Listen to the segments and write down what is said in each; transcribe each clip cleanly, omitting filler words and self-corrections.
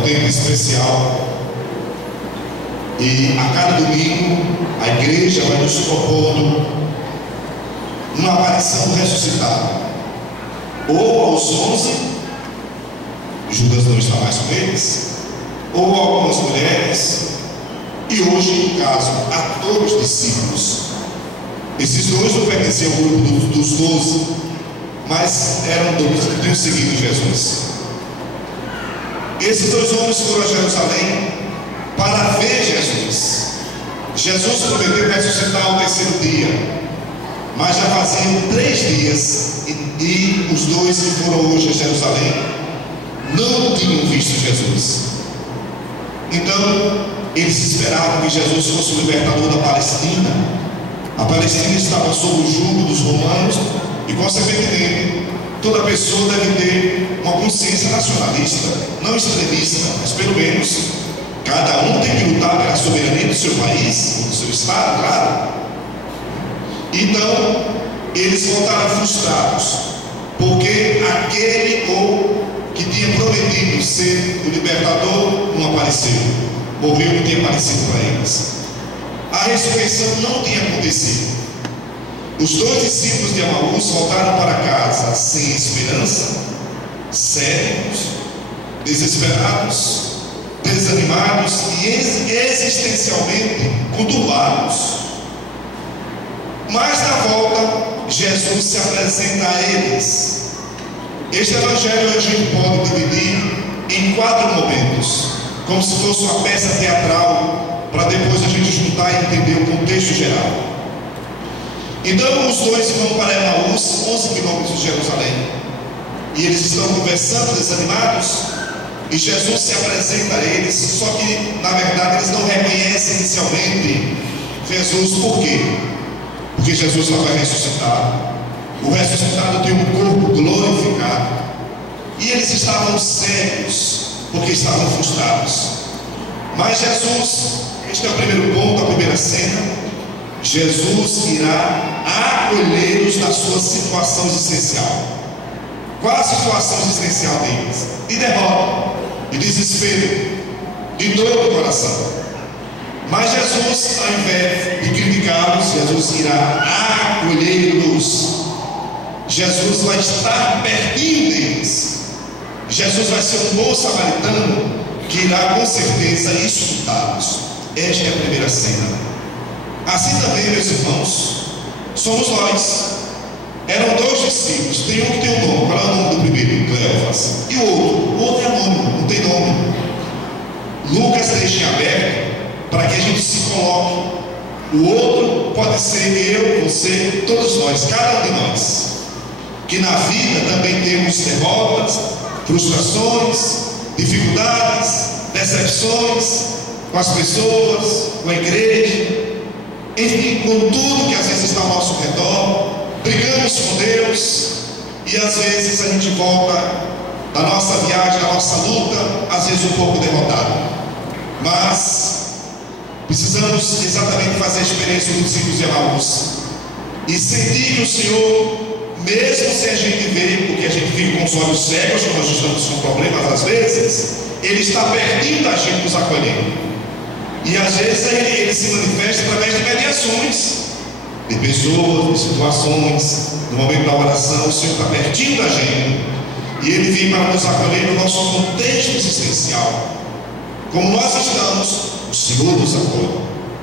um tempo especial e a cada domingo a igreja vai nos propondo uma aparição do ressuscitado, ou aos 11, Judas não está mais com eles, ou algumas mulheres, e hoje, no caso, a todos os discípulos. Esses dois não pertenciam ao grupo dos 12, mas eram dois que tinham seguido Jesus. Esses dois homens foram a Jerusalém para ver Jesus. Jesus prometeu ressuscitar ao terceiro dia, mas já faziam 3 dias e os dois que foram hoje a Jerusalém não tinham visto Jesus. Então eles esperavam que Jesus fosse o libertador da Palestina. A Palestina estava sob o jugo dos romanos e, consequentemente, toda pessoa deve ter uma consciência nacionalista, não extremista, mas pelo menos cada um tem que lutar pela soberania do seu país, do seu estado, claro. Então eles voltaram frustrados, porque aquele que tinha prometido ser o libertador não apareceu, morreu e não tinha aparecido para eles. A ressurreição não tinha acontecido. Os 2 discípulos de Emaús voltaram para casa sem esperança, cegos, desesperados, desanimados e existencialmente conturbados. Mas na volta, Jesus se apresenta a eles. Este evangelho a gente pode dividir em 4 momentos, como se fosse uma peça teatral, para depois a gente juntar e entender o contexto geral. Então os dois vão para Emaús, 11 quilômetros de Jerusalém, e eles estão conversando desanimados, e Jesus se apresenta a eles, só que na verdade eles não reconhecem inicialmente Jesus. Por quê? Porque Jesus não vai ressuscitar. O ressuscitado tem um corpo glorificado, e eles estavam cegos porque estavam frustrados. Mas Jesus, este é o primeiro ponto, a primeira cena. Jesus irá acolhê-los na sua situação existencial. Qual a situação existencial deles? De derrota, de desespero, de dor do coração. Mas Jesus, ao invés de criticá-los, Jesus irá acolhê-los. Jesus vai estar pertinho deles. Jesus vai ser um bom samaritano que irá com certeza escutá-los. Esta é a primeira cena. Assim também, meus irmãos, somos nós. Eram 2 discípulos, tem um que tem um nome. Qual é o nome do primeiro? Cleofas. E o outro é anônimo, não tem nome. Lucas deixa em aberto para que a gente se coloque. O outro pode ser eu, você, todos nós, cada um de nós, que na vida também temos derrotas, frustrações, dificuldades, decepções com as pessoas, com a igreja, enfim, com tudo que às vezes está ao nosso redor. Brigamos com Deus e às vezes a gente volta da nossa viagem, da nossa luta, às vezes um pouco derrotado. Mas precisamos exatamente fazer a experiência dos discípulos de Emaús e sentir que o Senhor, mesmo se a gente vê, porque a gente fica com os olhos cegos quando nós estamos com problemas, às vezes Ele está pertinho da gente, nos acolhendo. E às vezes ele se manifesta através de mediações, de pessoas, de situações. No momento da oração, o Senhor está pertinho da gente, e Ele vem para nos acolher no nosso contexto existencial. Como nós estamos, o Senhor nos acolhe.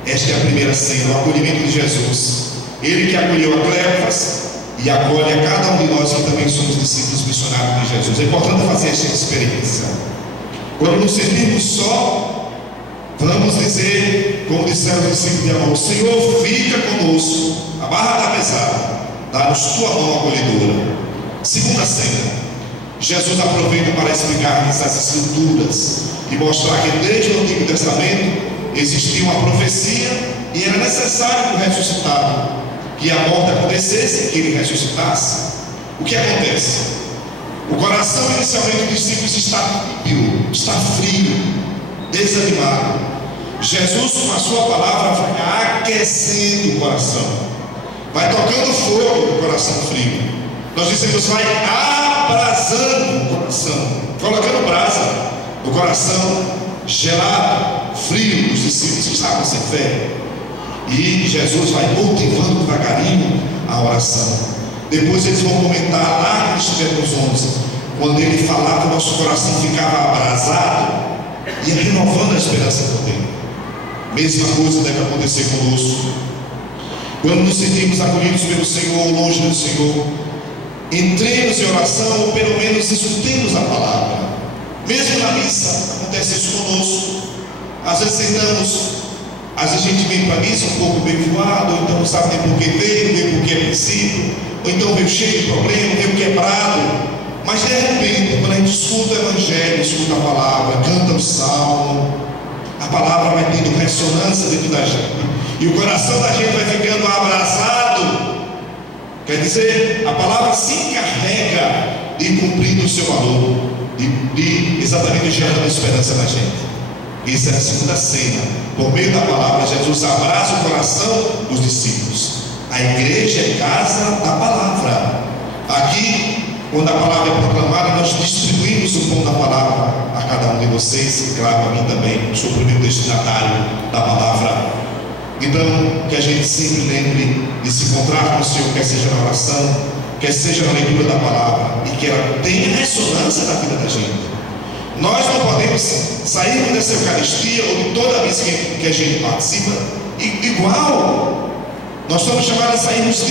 Esta é a primeira cena, o acolhimento de Jesus. Ele que acolheu a Cleofas e acolhe a cada um de nós que também somos discípulos missionários de Jesus. É importante fazer esta experiência. Quando nos sentirmos só, vamos dizer, como disseram os discípulos de Emaús: Senhor, fica conosco, a barra está pesada, dá-nos tua mão acolhedora. Segunda cena, Jesus aproveita para explicar-lhes as escrituras e mostrar que desde o Antigo Testamento existia uma profecia e era necessário que o ressuscitado, que a morte acontecesse, que ele ressuscitasse. O que acontece? O coração inicialmente dos discípulos está tíbio, está frio, desanimado. Jesus, com a sua palavra, vai aquecendo o coração, vai tocando fogo no coração frio. Nós dizemos, vai abrasando o coração, colocando brasa no coração gelado, frio, os discípulos estavam sem fé. E Jesus vai motivando devagarinho a oração. Depois eles vão comentar lá no Estiver nos 11, quando ele falava, nosso coração ficava abrasado e renovando a esperança por dentro. Mesma coisa deve acontecer conosco. Quando nos sentimos acolhidos pelo Senhor, longe do Senhor, entremos em oração, ou pelo menos escutemos a palavra. Mesmo na missa, acontece isso conosco. Às vezes sentamos, às vezes a gente vem para a missa um pouco bem voado, ou então não sabe nem por que veio, nem por que é princípio, ou então veio cheio de problema, veio quebrado. Mas de repente, quando a gente escuta o Evangelho, escuta a palavra, canta o salmo, a palavra vai tendo ressonância dentro da gente, e o coração da gente vai ficando abrasado. Quer dizer, a palavra se encarrega de cumprir o seu valor, de exatamente gerando esperança na gente. Essa é a segunda cena. Por meio da palavra, Jesus abraça o coração dos discípulos. A igreja é casa da palavra. Aqui, quando a palavra é proclamada, nós distribuímos o pão da palavra a cada um de vocês, e claro, a mim também, sou o primeiro destinatário da palavra. Então, que a gente sempre lembre de se encontrar com o Senhor, quer seja na oração, quer seja na leitura da palavra, e que ela tenha ressonância na vida da gente. Nós não podemos sair dessa Eucaristia ou de toda vez que a gente participa igual. Nós somos chamados a sairmos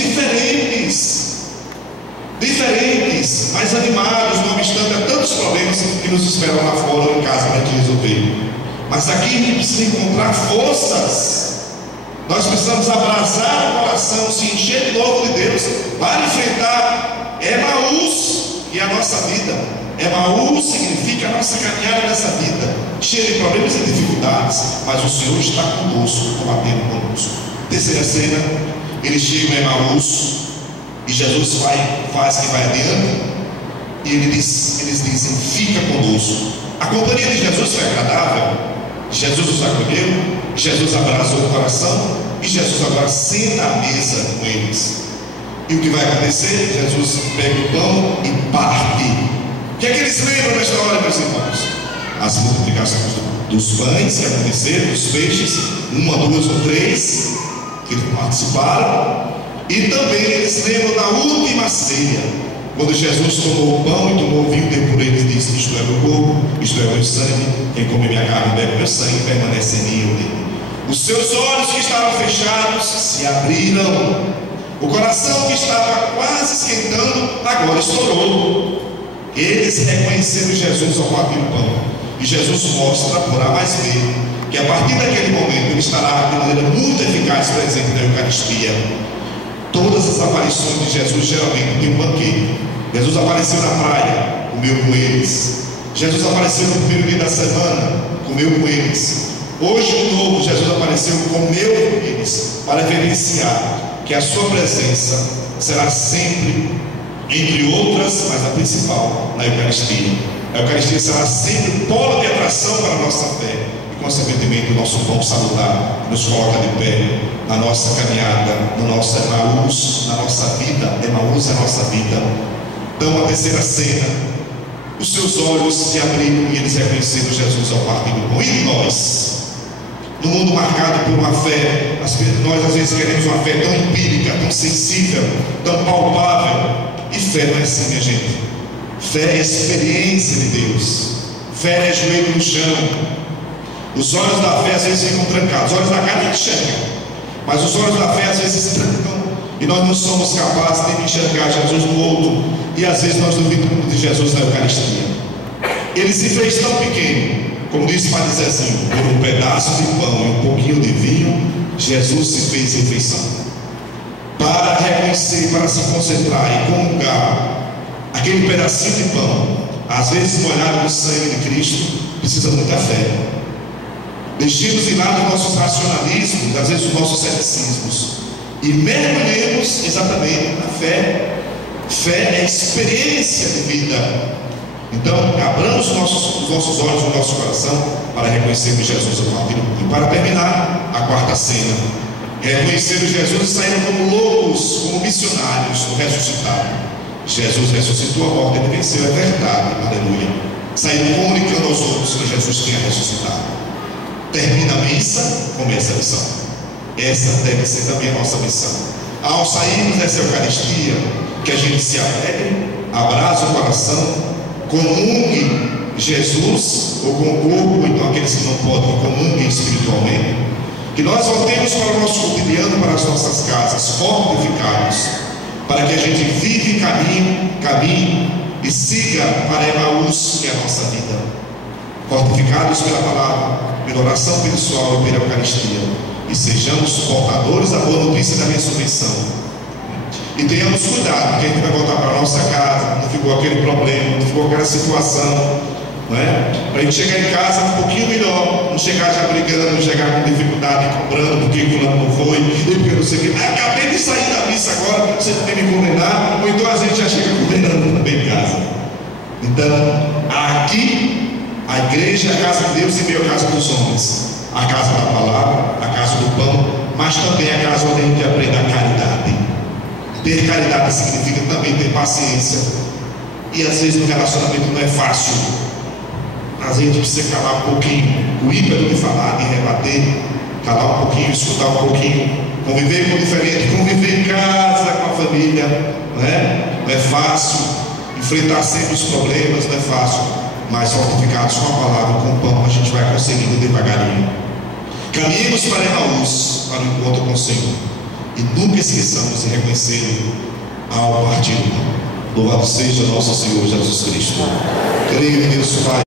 diferentes, mais animados, não obstante a tantos problemas que nos esperam lá fora ou em casa para a gente resolver. Mas aqui a gente precisa encontrar forças. Nós precisamos abraçar o coração, se encher de novo de Deus para enfrentar Emaús e a nossa vida. Emaús significa a nossa caminhada nessa vida, cheia de problemas e dificuldades, mas o Senhor está conosco, combatendo conosco. Terceira cena, eles chegam a Emaús e Jesus faz que vai adiante, e eles dizem, fica conosco. A companhia de Jesus foi agradável. Jesus os acolheu, Jesus abraçou o coração, e Jesus agora senta à mesa com eles. E o que vai acontecer? Jesus pega o pão e parte. O que é que eles lembram nesta hora, meus irmãos? As multiplicações dos pães que aconteceram, dos peixes, 1, 2 ou 3, que eles participaram. E também eles lembram da última ceia, quando Jesus tomou o pão e tomou o vinho, deu por eles e disse, isto é meu corpo, isto é meu sangue, quem come minha carne e bebe meu sangue, permanece em mim e eu nele. Os seus olhos que estavam fechados se abriram, o coração que estava quase esquentando, agora estourou. Eles reconheceram Jesus ao partir do pão, e Jesus mostra por A mais B, que a partir daquele momento ele estará de maneira muito eficaz presente na Eucaristia. Todas as aparições de Jesus geralmente tem um banquete. Jesus apareceu na praia, comeu com eles. Jesus apareceu no primeiro dia da semana, comeu com eles. Hoje de novo Jesus apareceu, comeu com eles, para evidenciar que a sua presença será sempre, entre outras, mas a principal, na Eucaristia. A Eucaristia será sempre um polo de atração para a nossa fé, e consequentemente o nosso pão salutar, que nos coloca de pé na nossa caminhada, no nosso Emaús, na nossa vida. Emaús é a nossa vida. Então, a terceira cena, os seus olhos se abriram e eles reconheceram Jesus ao partir do pão. E nós, no mundo marcado por uma fé, nós às vezes queremos uma fé tão empírica, tão sensível, tão palpável. E fé não é assim, minha gente. Fé é experiência de Deus. Fé é joelho no chão. Os olhos da fé às vezes ficam trancados. Os olhos da carne enxergam, mas os olhos da fé às vezes se trancam, e nós não somos capazes de enxergar Jesus no outro, e às vezes nós duvidamos de Jesus na Eucaristia. Ele se fez tão pequeno, como disse Padre Zezinho, por um pedaço de pão e um pouquinho de vinho, Jesus se fez refeição. Para reconhecer, para se concentrar e comungar aquele pedacinho de pão, às vezes molhado no sangue de Cristo, precisa muita fé. Deixemos de lado os nossos racionalismos, às vezes os nossos ceticismos, e mergulhemos exatamente na fé. Fé é experiência de vida. Então, abramos os nossos olhos, o nosso coração, para reconhecermos Jesus ao partir do pão. E para terminar, a quarta cena, reconheceram Jesus e saíram como loucos, como missionários do ressuscitado. Jesus ressuscitou, a morte ele venceu, é verdade, aleluia. Saíram comunicando aos aos outros que Jesus tenha ressuscitado. Termina a missa, começa a missão. Essa deve ser também a nossa missão. Ao sairmos dessa Eucaristia, que a gente se alegre, abraça o coração, comungue Jesus, ou com o corpo, então aqueles que não podem, comunguem espiritualmente. Que nós voltemos para o nosso cotidiano, para as nossas casas, fortificados, para que a gente vive caminhe e siga para Emaús, que é a nossa vida. Fortificados pela palavra, pela oração pessoal e pela Eucaristia. E sejamos portadores da boa notícia da ressurreição. E tenhamos cuidado, porque a gente vai voltar para a nossa casa, não ficou aquele problema, não ficou aquela situação, não é? Para a gente chegar em casa um pouquinho melhor, não chegar já brigando, não chegar com dificuldade, cobrando porque o fulano não foi, e porque não sei o que. Acabei de sair da missa agora, você tem que me condenar, ou então a gente já chega condenando também em casa. Então, aqui, a igreja é a casa de Deus e meio a casa dos homens. A casa da palavra, a casa do pão, mas também a casa onde a gente aprende a caridade. Ter caridade significa também ter paciência. E às vezes no relacionamento não é fácil. Às vezes a gente precisa calar um pouquinho o ímpeto de falar, de rebater, calar um pouquinho, escutar um pouquinho, conviver com o diferente, conviver em casa com a família, não é? Não é fácil. Enfrentar sempre os problemas não é fácil. Mas fortificados com a palavra, com o pão, a gente vai conseguindo devagarinho. Caminhemos para Emaús, para o encontro com o Senhor. E nunca esqueçamos de reconhecê-lo ao partir do pão. Louvado seja nosso Senhor Jesus Cristo. Creio em Deus Pai.